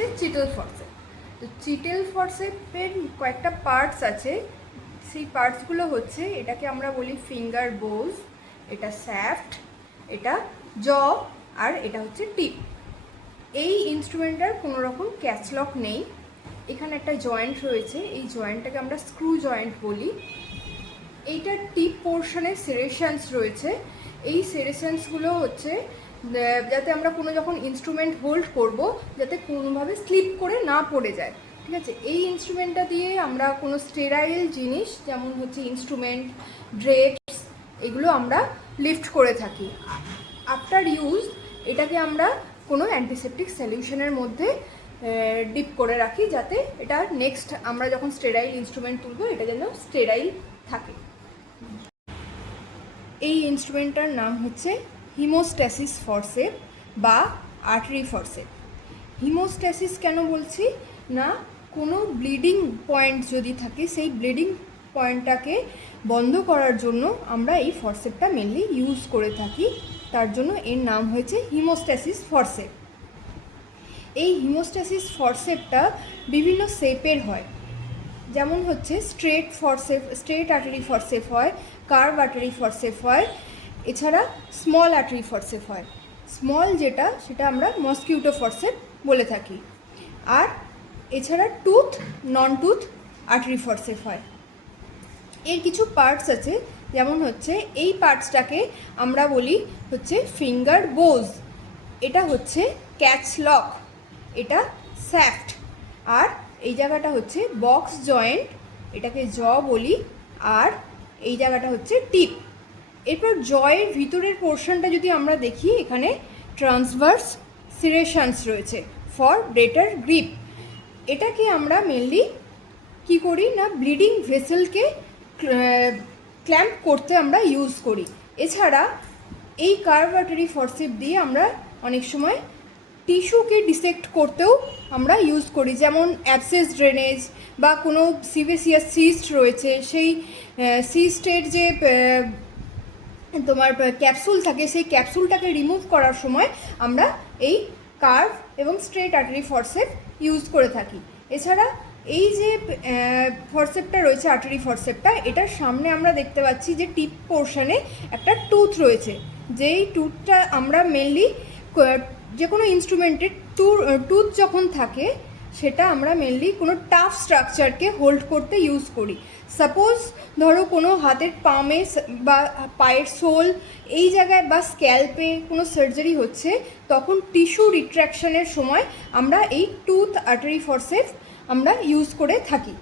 হচ্ছে চিটেল ফরসেপ। তো চিটেল ফরসেপের কয়েকটা পার্টস আছে, সেই পার্টসগুলো হচ্ছে, এটাকে আমরা বলি ফিঙ্গার বোজ, এটা স্যাফট, এটা জ, আর এটা হচ্ছে টিপ। এই ইনস্ট্রুমেন্টটার কোনো রকম ক্যাচলক নেই। এখানে একটা জয়েন্ট রয়েছে, এই জয়েন্টটাকে আমরা স্ক্রু জয়েন্ট বলি। এইটার টিপ পোর্শনে সেরেশনস রয়েছে। এই সেরেশনসগুলো হচ্ছে যাতে আমরা কোনো যখন ইনস্ট্রুমেন্ট হোল্ড করব যাতে কোনোভাবে স্লিপ করে না পড়ে যায়, ঠিক আছে। এই ইনস্ট্রুমেন্টটা দিয়ে আমরা কোনো স্টেরাইল জিনিস যেমন হচ্ছে ইনস্ট্রুমেন্ট, ড্রেপস, এগুলো আমরা লিফট করে থাকি। আফটার ইউজ এটাকে আমরা কোনো অ্যান্টিসেপটিক সলিউশনের মধ্যে ডিপ করে রাখি, যাতে এটা নেক্সট আমরা যখন স্টেরাইল ইনস্ট্রুমেন্ট তুলব এটা যেন স্টেরাইল থাকে। এই ইনস্ট্রুমেন্টটার নাম হচ্ছে হিমোস্ট্যাসিস ফরসেপ বা আর্টারি ফরসেপ। হিমোস্ট্যাসিস কেন বলছি না, কোনো ব্লিডিং পয়েন্ট যদি থাকে সেই ব্লিডিং পয়েন্টটাকে বন্ধ করার জন্য আমরা এই ফরসেপটা মেনলি ইউজ করে থাকি, তার জন্য এর নাম হয়েছে হিমোস্ট্যাসিস ফরসেপ। এই হিমোস্ট্যাসিস ফরসেপটা বিভিন্ন শেপের হয়, যেমন হচ্ছে straight forcep, straight artery forcep হয়, কার্ভ আর্টারি ফরসেপ হয়, এছাড়া স্মল আর্টারি ফরসেপ হয়। স্মল যেটা সেটা আমরা মসকিউটো ফরসেপ বলে থাকি। আর এছাড়া টুথ, নন টুথ আর্টারি ফরসেপ হয়। এর কিছু পার্টস আছে, যেমন হচ্ছে এই পার্টসটাকে আমরা বলি হচ্ছে ফিঙ্গার বোজ, এটা হচ্ছে ক্যাচ লক, এটা স্যাফট, আর এই জায়গাটা হচ্ছে বক্স জয়েন্ট, এটাকে জ বলি, আর এই জায়গাটা হচ্ছে টিপ। এরপর জয়ের ভিতরের পোর্শনটা যদি আমরা দেখি, এখানে ট্রান্সভার্স সিরেশনস রয়েছে ফর বেটার গ্রিপ। এটাকে আমরা মেনলি কি করি না, ব্লিডিং ভেসেলকে ক্ল্যাম্প করতে আমরা ইউজ করি। এছাড়া এই কার্ভ আর্টারি ফরসেপ দিয়ে আমরা অনেক সময় টিস্যুকে ডিসেক্ট করতেও আমরা ইউজ করি, যেমন অ্যাবসেস ড্রেনেজ বা কোনো সিভেসিয়াস সিস্ট রয়েছে, সেই সিস্টের যে তোমার ক্যাপসুল থাকে, সেই ক্যাপসুলটাকে রিমুভ করার সময় আমরা এই কার্ভ এবং স্ট্রেট আর্টারি ফরসেপ ইউজ করে থাকি। এছাড়া এই যে ফরসেপটা রয়েছে, আর্টারি ফরসেপটা, এটার সামনে আমরা দেখতে পাচ্ছি যে টিপ পোর্শনে একটা টুথ রয়েছে, যেই টুথটা আমরা মেনলি যে কোনো ইনস্ট্রুমেন্টের টুথ যখন থাকে সেটা আমরা মেনলি কোনো টাফ স্ট্রাকচারকে হোল্ড করতে ইউজ করি। সাপোজ ধরো কোনো হাতের পামে বা পায়ের সোল এই জায়গায় বা স্ক্যাল্পে কোনো সার্জারি হচ্ছে, তখন টিস্যু রিট্র্যাকশনের সময় আমরা এই টুথ আর্টারি ফরসেপ আমরা ইউজ করে থাকি।